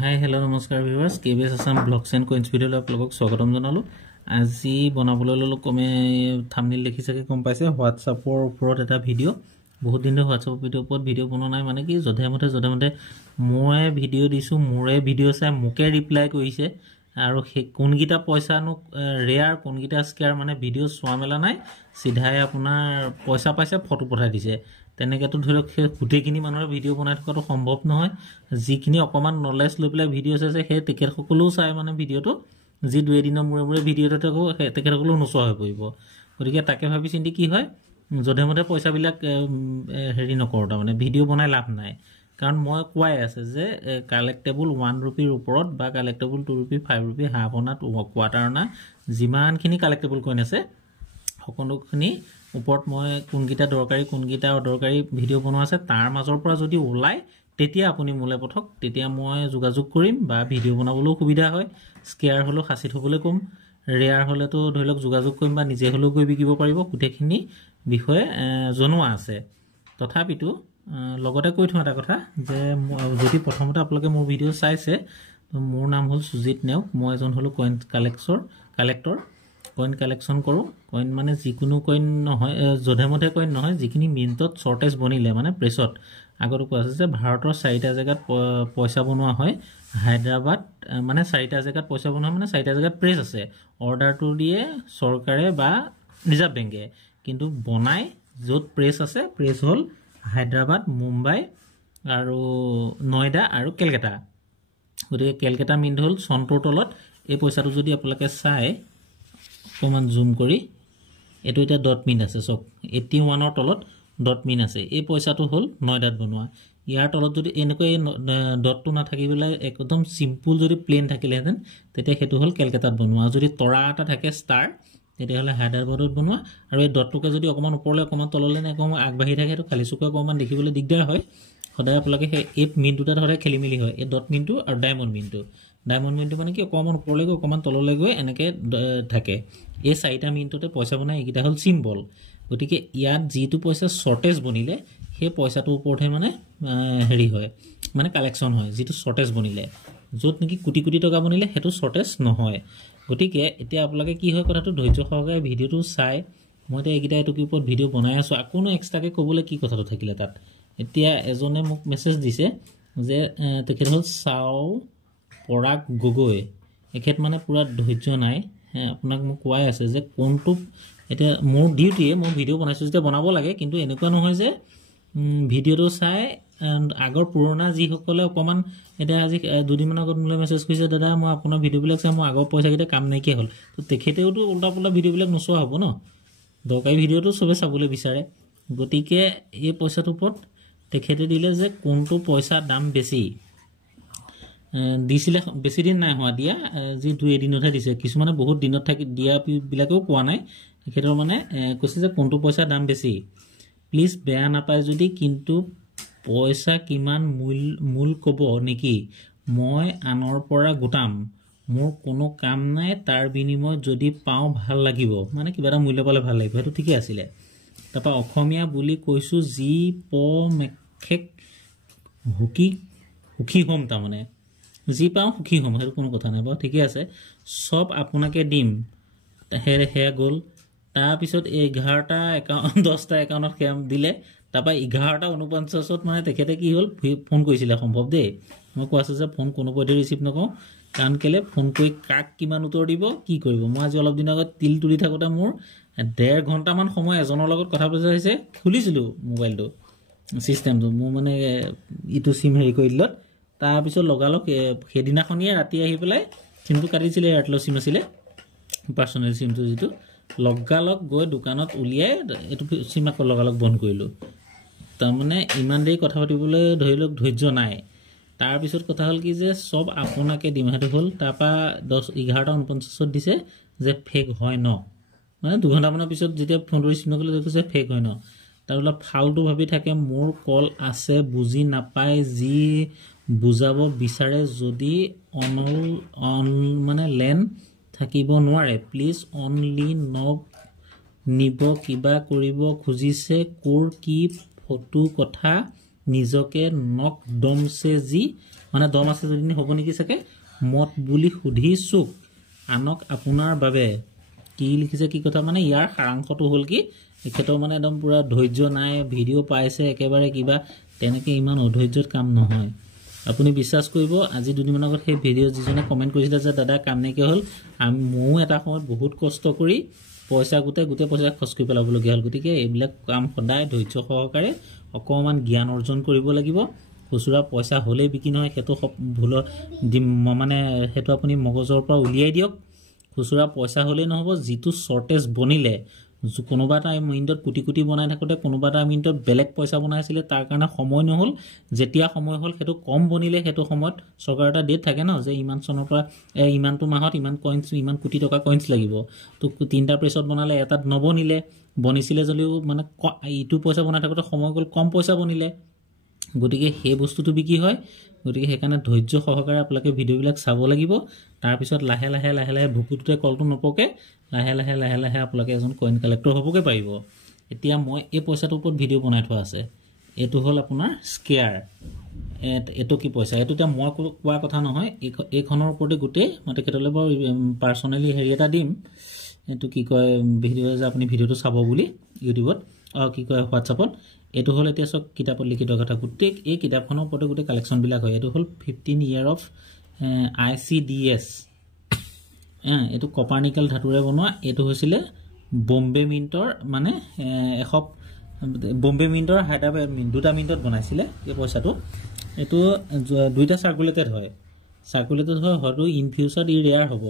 हाय hello नमस्कार viewers KBS Assam blogs and coins video आपलोকক स्वागतम जनालो আজি বনাবলৈ ললো কমে থাম্বনেল দেখি সকে কম পাইছে হোৱাটছআপৰ ওপৰত এটা ভিডিও বহুত দিন হোৱাটছআপ ভিডিওৰ ওপৰত ভিডিও বনোৱা নাই মানে কি জধে মই ভিডিও দিছো মোৰে ভিডিও চাই মোকে ৰিপ্লাই কৰিছে আৰু কোনগিটা পইচা নো ৰেয়াৰ কোনগিটা স্কেয়াৰ মানে ভিডিও সোৱা মেলা নাই সিধাই আপোনাৰ পইচা পাইছে ফটো পঠাই দিছে তেনেকে তো ধৰক গুটেখিনি মানুহৰ ভিডিও বনাই থকাটো সম্ভৱ নহয় যিখিনি অকমান নলেজ লৈ পেলাই ভিডিও আছে সেই টিকেট সকলো চাই মানে ভিডিওটো যি দুই দিনৰ মুৰে ভিডিওটো তেখেত সকলো নোচোৱা হৈ পৰিব গতিকে তাকে ভাবি চিন্তি কি হয় জধে পইচা বিলাক হেৰি নকৰটা মানে ভিডিও বনাই লাভ নাই কাৰণ মই কোৱাই আছে যে কালেক্টেবল 1 रुपीৰ ওপৰত বা কালেক্টেবল 2 रुपी 5 रुपी হাফ অনা কোৱাৰ্টাৰ অনা যিমানখিনি কালেক্টেবল কইন আছে সকলোখিনি ওপৰত মই কোনগিটা দৰকাৰী কোনগিটা অদৰকাৰী ভিডিও বনোৱা আছে তাৰ মাজৰ পৰা যদি ওলাই তেতিয়া আপুনি মোলে পঠক তেতিয়া মই যোগাযোগ কৰিম বা ভিডিও বনাবলৈ সুবিধা হয় স্কেয়াৰ হলো খাসি থবলৈ কম ৰেয়াৰ হলে তো ধৰিলক যোগাযোগ কৰিম বা নিজে হলো গৈ বিকিব পাৰিব গুটেখিনি বিষয়ে জনোৱা আছে তথাপিতো লগতে কৈ থোৱা এটা কথা যে যদি প্ৰথমতে আপোনালোকে মোৰ ভিডিও চাইছে মোৰ নাম হল সুজিত নেওক মই এজন হলো কইন কালেক্টৰ কইন কালেকশন কৰো কইন মানে যিকোনো কইন নহয় জধেমধে কইন নহয় যিখিনি মিনিটত শৰ্টেজ বনিলে মানে প্ৰেছত আগৰ কোৱা আছে যে ভাৰতৰ 4টা জায়গাত পইচা বনোৱা হয় হায়দৰাবাদ মানে 4টা জায়গাত পইচা বনোৱা মানে 4টা জায়গাত প্ৰেছ আছে অৰ্ডাৰটো দিয়ে চৰকাৰে বা ৰিজাৰ্ভ বেংকে কিন্তু বনাই যত প্ৰেছ আছে প্ৰেছ হল হায়দৰাবাদ মুম্বাই আৰু নয়ডা আৰু কলকাতা গতিকে কলকাতা মিন্ট হল চন্তৰ তলত এই পইচাটো যদি আপোনালোকে চাই কমান জুম কৰি এটো এটা ডট মিন আছে সক 81 ৰ তলত ডট মিন আছে এই পইচাটো হল নয়ডাত বনোৱা ইয়াৰ তলত যদি এনেকৈ ডটটো না থাকিবলে একদম সিম্পল যদি প্লেন থাকিলেহেঁতেন তেতিয়া হেতু হল কলকাতাত বনোৱা যদি তৰা এটা থাকে ষ্টাৰ তেতিয়া হলে হায়দৰাবাদত বনোৱা আৰু এই ডটটোকে যদি অকমান ওপৰলে অকমান তললে নে অকমান আগবাঢ়ি থাকে তো খালি চুকা অকমান দেখিবলৈ দিগদাৰ হয় সদায় আপোনালোকে এই মিন দুটা ধৰে খেলিমেলি হয় এই ডট মিনটো আৰু ডায়মণ্ড মিনটো মানে কি অকমান ওপৰলে গৈ অকমান তললে গৈ এনেকে থাকে এই 4টা মিনিটতে পইচা বনাই একিটা হল সিম্বল গতিকে ইয়াত যেটো পইচা শৰ্টেজ বনিলে সেই পইচাটো ওপৰতে মানে হেৰি হয় মানে কালেকশন হয় যেটো শৰ্টেজ বনিলে যত নেকি কোটি কোটি টকা বনিলে হেতু শৰ্টেজ নহয় গতিকে এতিয়া আপোনালোকে কি হয় কথাটো ধৈৰ্য সহকাৰে ভিডিওটো চাই মই একিটা এটো কি ওপৰত ভিডিও বনাই আছো আকোনো এক্সট্ৰাকে কবলৈ কি কথাটো থাকিলে তাত এতিয়া এজনে মোক মেছেজ দিছে যে তেখেত হল চাও পৰাগ গগৈ এখেত মানে পুৰা ধৈৰ্য নাই আপোনাক মোক কোৱাই আছে যে কোনটো এটা মোৰ ডিউটিয়ে মই ভিডিও বনাইছো যে বনাব লাগে কিন্তু এনেকুৱা নহয় যে ভিডিওটো চাই আগৰ পুৰণা যি সকলে অকমান এটা আজি দুদিন মান আগত মোলে মেছেজ কৰিছে দাদা মই আপোনাৰ ভিডিও বিলাক চাই মই আগৰ পইচা কিটা কাম নাই কি হল তো তেখেতেও তো উল্টা পুল্টা ভিডিও বিলাক নচোৱা হ'ব ন দৰকাৰী ভিডিওটো সবে চাবলৈ বিচাৰে গতিকে এই পইচাটোৰ ওপৰত তেখেতে দিলে যে কোনটো পইচা দাম বেছি দিছিলে বেছি দিন নাই হোৱা দিয়া যি দুই এদিনতহে দিছে কিছুমানে বহুত দিনত থাকি দিয়া বিলাকেও কোৱা নাই তেখেতৰ মানে কৈছে যে কোনটো পইচা দাম বেছি প্লিজ বেয়া নাপায় যদি কিন্তু পইচা কিমান মূল কব নেকি মই আনৰ পৰা গোটাম মোৰ কোনো কাম নাই তাৰ বিনিময় যদি পাও ভাল লাগিব মানে কিবা এটা মূল্য পালে ভাল লাগিব হেতু ঠিকই আছিল তাপা অসমীয়া বুলি কৈছো জি প মেখেক হুকি হম তা মানে জি পাও সুখী হম হেতু কোনো কথা নাই বা ঠিকই আছে সব আপোনাকে দিম হে গল তাৰ পিছত 11টা একাউন্ট 10টা একাউন্টত খেম দিলে তাপা 11টা 49ত মানে তেখেতে কি হল ফোন কৰিছিল সম্ভৱ দে মই কোৱাছে যে ফোন কোনো পধ্যে ৰিসিভ নকওঁ কান কেলে ফোন কৰি কাক কিমান উত্তৰ দিব কি কৰিব মই আজি অলপ দিন আগত তিল তুলি থাকোটা মোৰ 1.5 ঘণ্টা মান সময় এজনৰ লগত কথা পতা হৈছে খুলিছিলো মোবাইলটো সিস্টেমটো মোৰ মানে ইটো সিম হেৰি কৰিল তাৰ পিছত লগালক হেদিনাখনিয়ে ৰাতি আহি পেলাই সিমটো কাটিছিলে এয়াৰটেল সিম আছিল পাৰ্সোনাল সিমটো যেটো লগালক গৈ দোকানত উলিয়াই এটো সিম আকৌ লগালক বন্ধ কৰিলো তাৰ মানে ইমান দেৰি কথা পাতিবলৈ ধৰিলক ধৈৰ্য নাই তাৰ পিছত কথা হল কি যে সব আপোনাকে দিম হেতু হল তাপা 11টা 49ত দিছে যে ফেক হয় ন মানে 2 ঘণ্টা মানৰ পিছত যেতিয়া ফোন ৰিচিভ নকলে দেখছে ফেক হয় ন তাৰলা ফালতু ভাবি থাকে মোৰ কল আছে বুজি নাপায় যি বুজাব বিচাৰে যদি মানে লেন থাকিব নোৱাৰে প্লিজ অনলি নব নিব কিবা কৰিব খুজিছে কোৰ কি ফটো কথা নিজকে নক দমছে যি মানে দম আছে যদি হ'ব নেকি চাগে মত বুলি সুধিছো আনক আপোনাৰ বাবে কি লিখিছে কি কথা মানে ইয়াৰ সাৰাংশটো হ'ল কি এখেতৰ মানে একদম পুৰা ধৈৰ্য নাই ভিডিঅ' পাইছে একেবাৰে কিবা তেনেকৈ ইমান অধৈৰ্যত কাম নহয় আপুনি বিশ্বাস কৰিব আজি দুদিনমান আগত সেই ভিডিঅ' যিজনে কমেণ্ট কৰিছিলে যে দাদা কাম নাইকিয়া হ'ল ময়ো এটা সময়ত বহুত কষ্ট কৰি পইচা গোটেই পইচা খৰচ কৰি পেলাবলগীয়া হ'ল গতিকে এইবিলাক কাম সদায় ধৈৰ্য সহকাৰে অকণমান জ্ঞান অৰ্জন কৰিব লাগিব খুচুৰা পইচা হ'লেই বিক্ৰী নহয় সেইটো ভুল মানে সেইটো আপুনি মগজৰ পৰা উলিয়াই দিয়ক খুচুৰা পইচা হ'লেই নহ'ব যিটো শ্বৰ্টেজ বনিলে কোনোবা এটা মিনিটত কোটি বনাই থাকোঁতে কোনোবা এটা মিনিটত বেলেগ পইচা বনাইছিলে তাৰ কাৰণে সময় নহ'ল যেতিয়া সময় হ'ল সেইটো কম বনিলে সেইটো সময়ত চৰকাৰ এটা ডেট থাকে ন যে ইমান চনৰ পৰা ইমানটো মাহত ইমান কইন্স ইমান কোটি টকা কইন্স লাগিব তো তিনিটা প্ৰেছত বনালে এটাত নবনিলে বনিছিলে যদিও মানে ইটো পইচা বনাই থাকোঁতে সময় গ'ল কম পইচা বনিলে গতিকে সেই বস্তুটো বিক্ৰী হয় গতিকে সেইকাৰণে ধৈৰ্য সহকাৰে আপোনালোকে ভিডিঅ'বিলাক চাব লাগিব তাৰপিছত লাহে লাহে ভুকুটোতে কলটো নপকে লাহে লাহে আপোনালোকে এজন কইন কালেক্টৰ হ'বগৈ পাৰিব এতিয়া মই এই পইচাটোৰ ওপৰত ভিডিঅ' বনাই থোৱা আছে এইটো হ'ল আপোনাৰ স্কেয়াৰ এইটো কি পইচা এইটো এতিয়া মই কোৱা কথা নহয় এইখনৰ ওপৰতে গোটেই মই তেখেতলৈ বাৰু পাৰ্চনেলি হেৰি এটা দিম এইটো কি কয় ভিডিঅ' যে আপুনি ভিডিঅ'টো চাব বুলি ইউটিউবত কি কয় হোৱাটছআপত এইটো হ'ল এতিয়া চব কিতাপত লিখি থোৱা কথা গোটেই এই কিতাপখনৰ ওপৰতে গোটেই কালেকশ্যনবিলাক হয় এইটো হ'ল 15 year of ICDS এইটো কপাৰ্নিকেল ধাতুৰে বনোৱা এইটো হৈছিলে বম্বে মিণ্টৰ মানে বম্বে মিণ্টৰ হায়দৰাবাদ মিণ্ট দুটা মিণ্টত বনাইছিলে এই পইচাটো এইটো দুইটা চাৰ্কুলেটেড হয় হয়তো ইন ফিউচাৰ ই ৰেয়াৰ হ'ব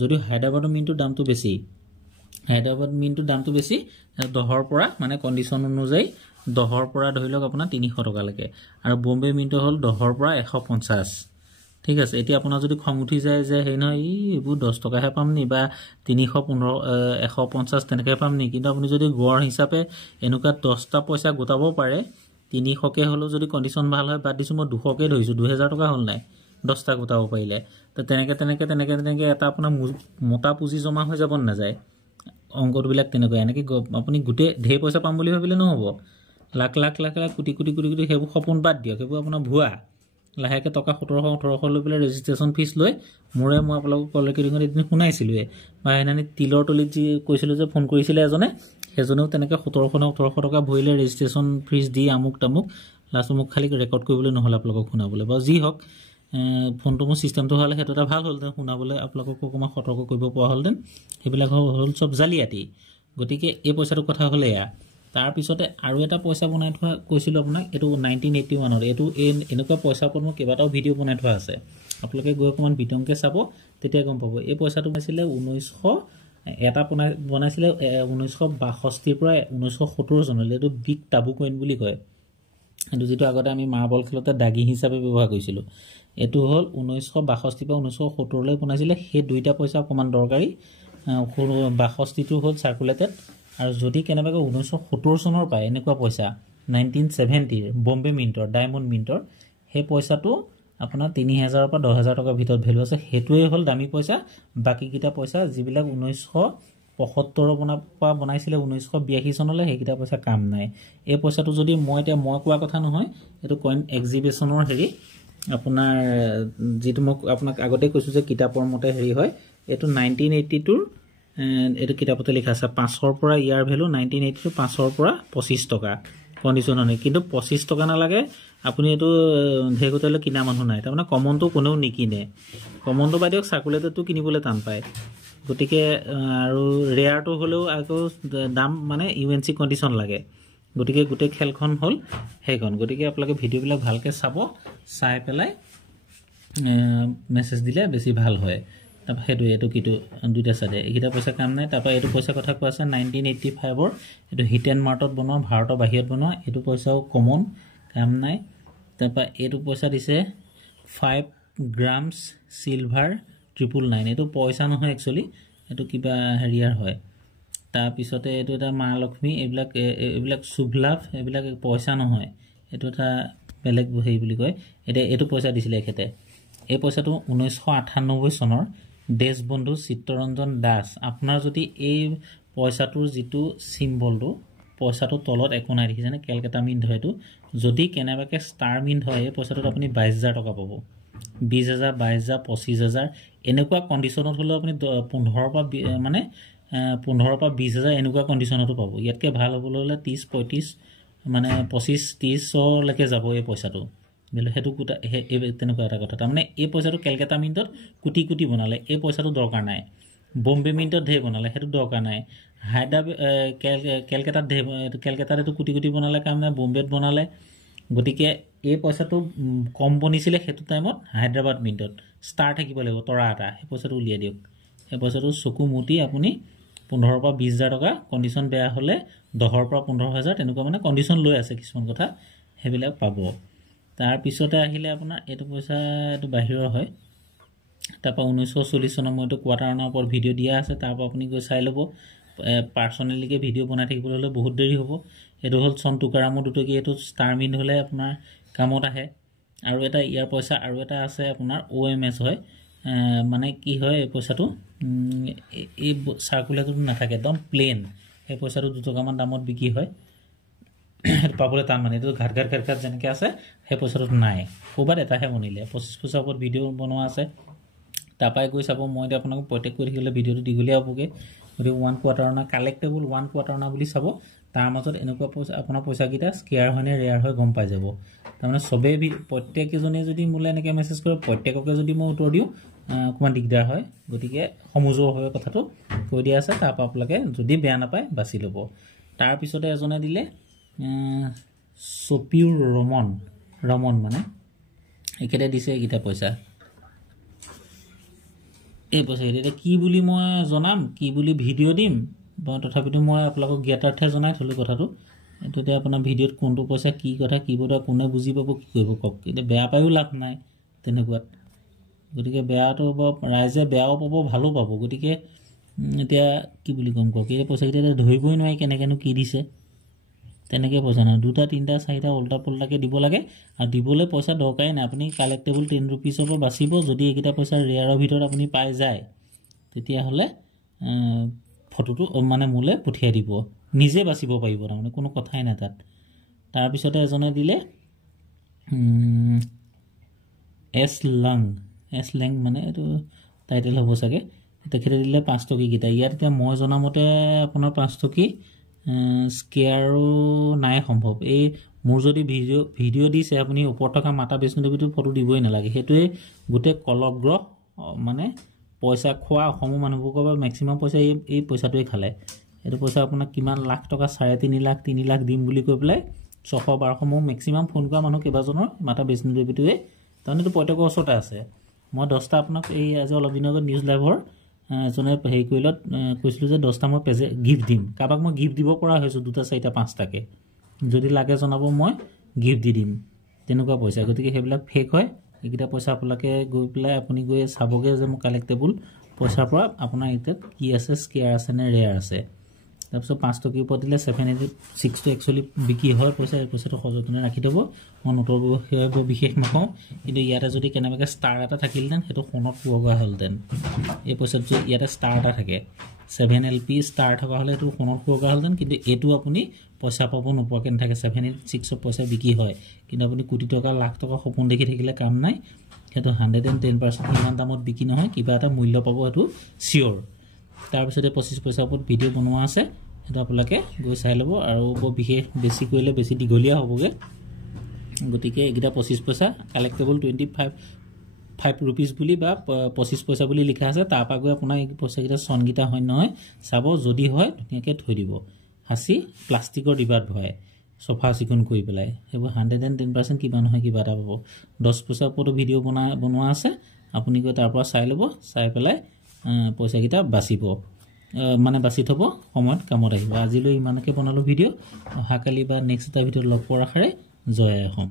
যদিও হায়দৰাবাদৰ মিণ্টৰ দামটো বেছি হায়দৰাবাদ মিণ্টৰ দামটো বেছি 10ৰ পৰা মানে কণ্ডিশ্যন অনুযায়ী 10ৰ পৰা ধৰি লওক আপোনাৰ 300 টকালৈকে আৰু বম্বে মিণ্টৰ হ'ল 10ৰ পৰা 150 ঠিক আছে এতিয়া আপোনাৰ যদি খং উঠি যায় যে হেৰি নহয় এইবোৰ 10 টকাহে পাম নি বা 315 150 তেনেকৈ পাম নি কিন্তু আপুনি যদি গড় হিচাপে এনেকুৱা 10টা পইচা গোটাব পাৰে 300কে হ'লেও যদি কণ্ডিশ্যন ভাল হয় বাদ দিছোঁ মই 200কে ধৰিছোঁ 2000 টকা হ'ল নাই 10টা গোটাব পাৰিলে তো তেনেকৈ এটা আপোনাৰ মোটা পুঁজি জমা হৈ যাব নাযায় অংকবিলাক তেনেকুৱা এনেকৈ আপুনি গোটেই ঢেৰ পইচা পাম বুলি ভাবিলে নহ'ব লাখ কোটি সেইবোৰ সপোন বাদ দিয়ক সেইবোৰ আপোনাৰ ভুৱা লাহেকৈ টকা 1700-1800 লৈ পেলাই ৰেজিষ্ট্ৰেশ্যন ফিজ লৈ মই আপোনালোকক কলেক্টিঙত এদিন শুনাইছিলোঁৱে বা সেইদিনা তিলৰ তলিত যি কৈছিলোঁ যে ফোন কৰিছিলে এজনে সেইজনেও তেনেকৈ 1700-1800 টকা ভৰিলে ৰেজিষ্ট্ৰেশ্যন ফিজ দি আমুক তামুক লাষ্টত মোক খালি ৰেকৰ্ড কৰিবলৈ নহ'ল আপোনালোকক শুনাবলৈ বাৰু যি হওক ফোনটো মোৰ ছিষ্টেমটো হ'লে সেইটো এটা ভাল হ'লহেঁতেন শুনাবলৈ আপোনালোকক অকণমান সতৰ্ক কৰিব পৰা হ'লহেঁতেন সেইবিলাক হ'ল চব জালিয়াতি গতিকে এই পইচাটোৰ কথা হ'লে এয়া তাৰপিছতে আৰু এটা পইচা বনাই থোৱা কৈছিলোঁ আপোনাক এইটো 1981ত এইটো এনেকুৱা পইচাৰ ওপৰত মই কেইবাটাও ভিডিঅ' বনাই থোৱা আছে আপোনালোকে গৈ অকণমান বিতংকৈ চাব তেতিয়া গম পাব এই পইচাটো পাইছিলে 1900 এটা বনাইছিলে 1962 পৰা 1970 চনলৈ এইটো বিগ টাবু কইন বুলি কয় এইটো যিটো আগতে আমি মাৰ্বল খেলতে দাগি হিচাপে ব্যৱহাৰ কৰিছিলোঁ এইটো হ'ল 1962 পৰা 1970 লৈ বনাইছিলে সেই দুইটা পইচা অকণমান দৰকাৰী 62টো হ'ল চাৰ্কুলেটেড আৰু যদি কেনেবাকৈ 1970 চনৰ পায় এনেকুৱা পইচা 1970 বম্বে মিণ্টৰ ডায়মণ্ড মিণ্টৰ সেই পইচাটো আপোনাৰ 3000 পৰা 10000 টকাৰ ভিতৰত ভেলু আছে সেইটোৱে হ'ল দামী পইচা বাকীকেইটা পইচা যিবিলাক 1975 পৰা বনাইছিলে 1982 চনলৈ সেইকেইটা পইচা কাম নাই এই পইচাটো যদি মই কোৱা কথা নহয় এইটো কইন এক্সিবিশ্যনৰ হেৰি আপোনাৰ যিটো মই আপোনাক আগতে কৈছোঁ যে কিতাপৰ মতে হেৰি হয় এইটো 1982 এইটো কিতাপতে লিখা আছে 5ৰ পৰা ইয়াৰ ভেলু 1982 5ৰ পৰা 25 টকা কণ্ডিশ্যন হয় কিন্তু 25 টকা নালাগে আপুনি এইটো ঢেকুতালৈ কিনা মানুহ নাই তাৰমানে কমনটো কোনেও নিকিনে কমনটো বাই দিয়ক চাৰ্কুলেটেডটো কিনিবলৈ টান পায় গতিকে আৰু ৰেয়াৰটো হ'লেও আকৌ দাম মানে UNC কণ্ডিশ্যন লাগে গতিকে গোটেই খেলখন হ'ল সেইখন গতিকে আপোনালোকে ভিডিঅ'বিলাক ভালকৈ চাব চাই পেলাই মেছেজ দিলে বেছি ভাল হয় তাৰপৰা সেইটো এইটো কিটো দুইটা চাইডে এইকেইটা পইচা কাম নাই তাৰপৰা এইটো পইচা কথা কোৱা আছে 1985ৰ এইটো হিট এণ্ড মাৰ্টত বনোৱা ভাৰতৰ বাহিৰত বনোৱা এইটো পইচাও কমন কাম নাই তাৰপৰা এইটো পইচা দিছে 5 গ্ৰামছ চিলভাৰ 999 এইটো পইচা নহয় একচুৱেলি এইটো কিবা হেৰিয়াৰ হয় তাৰপিছতে এইটো এটা মা লক্ষ্মী এইবিলাক শুভ লাভ এইবিলাক পইচা নহয় এইটো এটা বেলেগ হেৰি বুলি কয় এতিয়া এইটো পইচা দিছিলে এখেতে এই পইচাটো 1998 চনৰ দেশবন্ধু চিত্তৰঞ্জন দাস আপোনাৰ যদি এই পইচাটোৰ যিটো চিম্বলটো পইচাটো তলত একো নাই দেখিছেনে কেলকাতা মিণ্ট হয় এইটো যদি কেনেবাকৈ ষ্টাৰ মিণ্ট হয় এই পইচাটোত আপুনি 22000 টকা পাব 20,000 22,000 25,000 এনেকুৱা কণ্ডিশ্যনত হ'লেও আপুনি 15 পৰা মানে 15 পৰা 20,000 এনেকুৱা কণ্ডিশ্যনতো পাব ইয়াতকৈ ভাল হ'বলৈ হ'লে 30 35 মানে 25 30লৈকে যাব এই পইচাটো বুজিলে সেইটো তেনেকুৱা এটা কথা তাৰমানে এই পইচাটো কেলকাতা মিণ্টত কোটি কোটি বনালে এই পইচাটো দৰকাৰ নাই বম্বে মিণ্টত ঢেৰ বনালে সেইটো দৰকাৰ নাই কেলকাতাত কেলকাতাত এইটো কোটি কোটি বনালে কাম নাই বম্বেত বনালে গতিকে এই পইচাটো কম বনিছিলে সেইটো টাইমত হায়দৰাবাদ মিণ্টত ষ্টাৰ থাকিব লাগিব তৰা এটা সেই পইচাটো উলিয়াই দিয়ক সেই পইচাটো চকু মুটি আপুনি 15 পৰা 20,000 টকা কণ্ডিশ্যন বেয়া হ'লে 10 পৰা 15,000 তেনেকুৱা মানে কণ্ডিশ্যন লৈ আছে কিছুমান কথা সেইবিলাক পাব তাৰপিছতে আহিলে আপোনাৰ এইটো পইচা এইটো বাহিৰৰ হয় তাৰপৰা 1940 চনৰ মই এইটো কোৱাৰ্টাৰৰ ওপৰত ভিডিঅ' দিয়া আছে তাৰপৰা আপুনি গৈ চাই ল'ব পাৰ্চনেলিকে ভিডিঅ' বনাই থাকিবলৈ হ'লে বহুত দেৰি হ'ব এইটো হ'ল চন টুকাৰামৰ দুটকী এইটো ষ্টাৰ মিণ্ট হ'লে আপোনাৰ কামত আহে আৰু এটা ইয়াৰ পইচা আৰু এটা আছে আপোনাৰ OMS হয় মানে কি হয় এই পইচাটো এই চাৰ্কুলেটৰটো নাথাকে একদম প্লেন এই পইচাটো 2 টকামান দামত বিক্ৰী হয় পাবলৈ টান মানে এইটো ঘাট যেনেকৈ আছে সেই পইচাটো নাই ক'ৰবাত এটাহে বনিলে 25 পইচাৰ ওপৰত ভিডিঅ' বনোৱা আছে তাৰপৰাই গৈ চাব মই এতিয়া আপোনাক প্ৰত্যেক কৰি থাকিলে ভিডিঅ'টো দীঘলীয়া হ'বগৈ গতিকে 1 কোৱাৰ্টাৰ না কালেক্টেবল 1 কোৱাৰ্টাৰ না বুলি চাব তাৰ মাজত এনেকুৱা পইচা আপোনাৰ পইচাকেইটা স্কেয়াৰ হয় নে ৰেয়াৰ হয় গম পাই যাব তাৰমানে চবেই প্ৰত্যেকজনে যদি মোলৈ এনেকৈ মেছেজ কৰে প্ৰত্যেককে যদি মই উত্তৰ দিওঁ অকণমান দিগদাৰ হয় গতিকে সমজুৱাভাৱে কথাটো কৈ দিয়া আছে তাৰপৰা আপোনালোকে যদি বেয়া নাপায় বাছি ল'ব তাৰপিছতে এজনে দিলে চপিউৰ ৰমন মানে এইকেইটা দিছে এইকেইটা পইচা এই পইচা এতিয়া কি বুলি মই জনাম কি বুলি ভিডিঅ' দিম তথাপিতো মই আপোনালোকক জ্ঞাতাৰ্থে জনাই থ'লোঁ কথাটো এইটো এতিয়া আপোনাৰ ভিডিঅ'ত কোনটো পইচা কি কথা কি বৰ্ডা কোনে বুজি পাব কি কৰিব কওক এতিয়া বেয়া পায়ো লাভ নাই তেনেকুৱাত গতিকে বেয়াটো ৰাইজে বেয়াও পাব ভালো পাব গতিকে এতিয়া কি বুলি ক'ম কওক এই পইচাকেইটা ধৰিবই নোৱাৰি কেনেকৈনো কি দিছে তেনেকৈ পইচা নাই 2টা 3টা 4টা উল্টা পুল্টাকৈ দিব লাগে আৰু দিবলৈ পইচা দৰকাৰেই নাই আপুনি কালেক্টেবল 10 ৰুপিছৰ পৰা বাচিব যদি এইকেইটা পইচা ৰেয়াৰৰ ভিতৰত আপুনি পাই যায় তেতিয়াহ'লে ফটোটো মানে মোলৈ পঠিয়াই দিব নিজে বাচিব পাৰিব তাৰমানে কোনো কথাই নাই তাত তাৰপিছতে এজনে দিলে এছ লেং মানে এইটো টাইটেল হ'ব চাগে তেখেতে দিলে 5 টকীকেইটা ইয়াত এতিয়া মই জনামতে আপোনাৰ 5 টকী স্কেয়াৰো নাই সম্ভৱ এই মোৰ যদি ভিডিঅ' দিছে আপুনি ওপৰত থকা মাতা বৈষ্ণৱীটো ফটো দিবই নালাগে সেইটোৱে গোটেই কলগ্ৰহ মানে পইচা খোৱা অসমৰ মানুহবোৰৰ পৰা মেক্সিমাম পইচা এই পইচাটোৱে খালে এইটো পইচা আপোনাক কিমান লাখ টকা 3.5 লাখ 3 লাখ দিম বুলি কৈ পেলাই 600-1200 মোক মেক্সিমাম ফোন কৰা মানুহ কেইবাজনৰ মাতা বৈষ্ণৱীটোৱে তাৰমানে এইটো প্ৰত্যেকৰ ওচৰতে আছে মই 10টা আপোনাক এই আজি অলপ দিনৰ আগত নিউজ লাইভৰ এজনে হেৰি কৰিলত কৈছিলোঁ যে 10টা মই গিফ্ট দিম কাৰোবাক মই গিফ্ট দিব পৰা হৈছোঁ 2টা 4টা 5টাকৈ যদি লাগে জনাব মই গিফ্ট দি দিম তেনেকুৱা পইচা গতিকে সেইবিলাক ফেক হয় এইকেইটা পইচা আপোনালোকে গৈ পেলাই আপুনি গৈ চাবগৈ যে মোৰ কালেক্টেবল পইচাৰ পৰা আপোনাৰ ইয়াত কি আছে স্কেয়াৰ আছে নে ৰেয়াৰ আছে তাৰপিছত 5 টকীৰ ওপৰত দিলে 786টো একচুৱেলি বিক্ৰী হয় পইচা এই পইচাটো সযতনে ৰাখি থ'ব মই নোটৰ বিশেষ নকওঁ কিন্তু ইয়াতে যদি কেনেবাকৈ ষ্টাৰ এটা থাকিলহেঁতেন সেইটো সোণত পোৱা হ'লহেঁতেন এই পইচাটো যদি ইয়াতে ষ্টাৰ এটা থাকে 7LP ষ্টাৰ থকা হ'লে এইটো সোণত পোৱা হ'লহেঁতেন কিন্তু এইটো আপুনি পইচা পাব নোপোৱাকৈ নাথাকে 786ৰ পইচা বিক্ৰী হয় কিন্তু আপুনি কোটি টকা লাখ টকা সপোন দেখি থাকিলে কাম নাই সেইটো 110% ইমান দামত বিক্ৰী নহয় কিবা এটা মূল্য পাব সেইটো চিয়'ৰ তাৰপিছতে 25 পইচাৰ ওপৰত ভিডিঅ' বনোৱা আছে সেইটো আপোনালোকে গৈ চাই ল'ব আৰু বৰ বিশেষ বেছি কৰিলে বেছি দীঘলীয়া হ'বগৈ গতিকে এইকেইটা 25 পইচা কালেক্টেবল 25 ৰুপিজ বুলি বা 25 পইচা বুলি লিখা আছে তাৰপৰা গৈ আপোনাৰ এই পইচাকেইটা চনকেইটা হয় নহয় চাব যদি হয় ধুনীয়াকৈ থৈ দিব সাঁচি প্লাষ্টিকৰ ডিবাত ভৰাই চফা চিকুণ কৰি পেলাই সেইবোৰ 110% কিবা নহয় কিবা এটা পাব 10 পইচাৰ ওপৰতো ভিডিঅ' বনোৱা আছে আপুনি গৈ তাৰ পৰা চাই ল'ব চাই পেলাই পইচাকেইটা বাচিব মানে বাচি থ'ব সময়ত কামত আহিব আজিলৈ ইমানকৈ বনালোঁ ভিডিঅ' অহাকালি বা নেক্সট এটা ভিডিঅ'ত লগ পোৱাৰ আশাৰে জয় অসম।